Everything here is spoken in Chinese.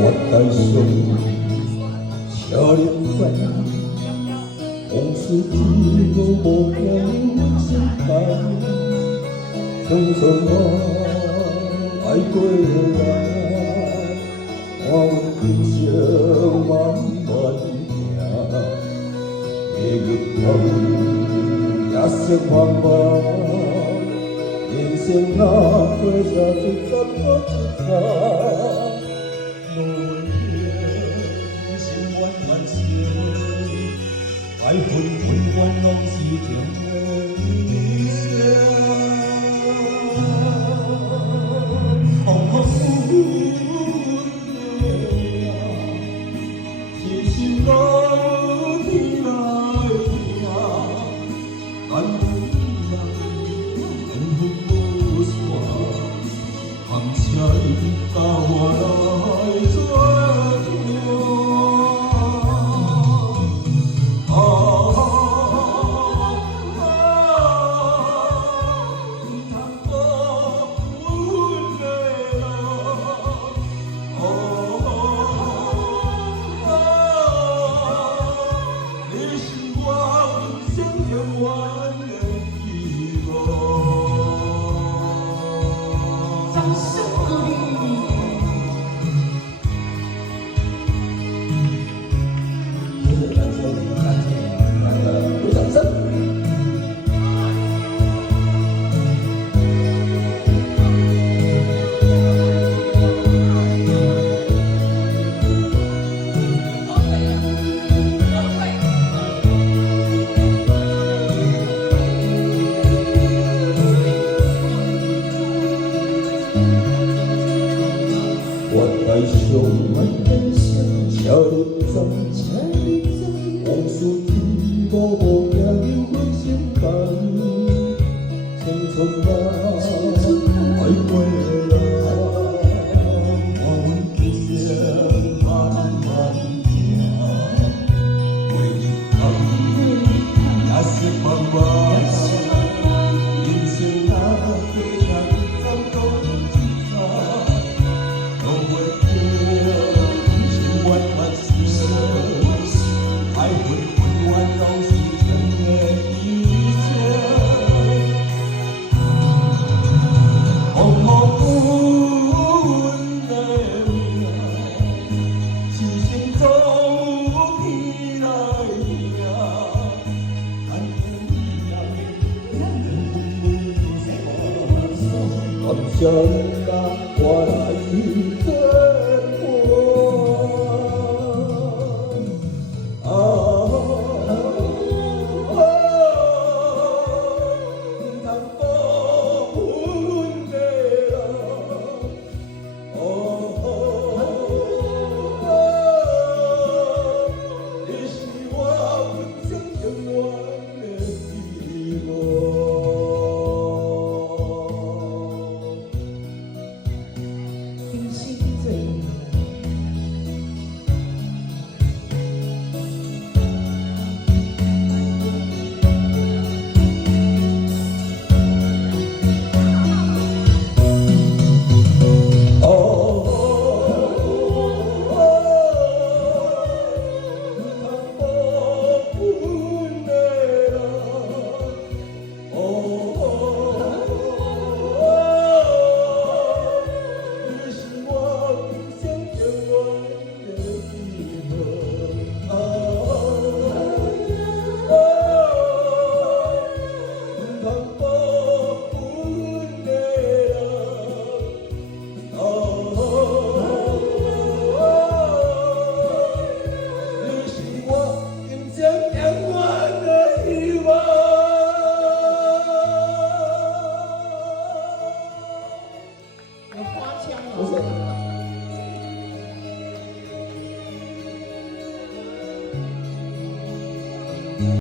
我带上车轮仔，往事一幕幕映心间。匆匆爱过来，看阮一生慢慢行，月月光夜色茫茫，人生若过着一站过一站。 爱恨恨怨拢是情的理想，风风雨雨是心路天来行，但愿人缘分无线，含车伊甲我来做。 我带上车轮仔，往事一幕幕行入我心间。青春啊，爱过来，看阮一生慢慢行，月日光夜色茫茫，人生若过着一站过一站。 感谢。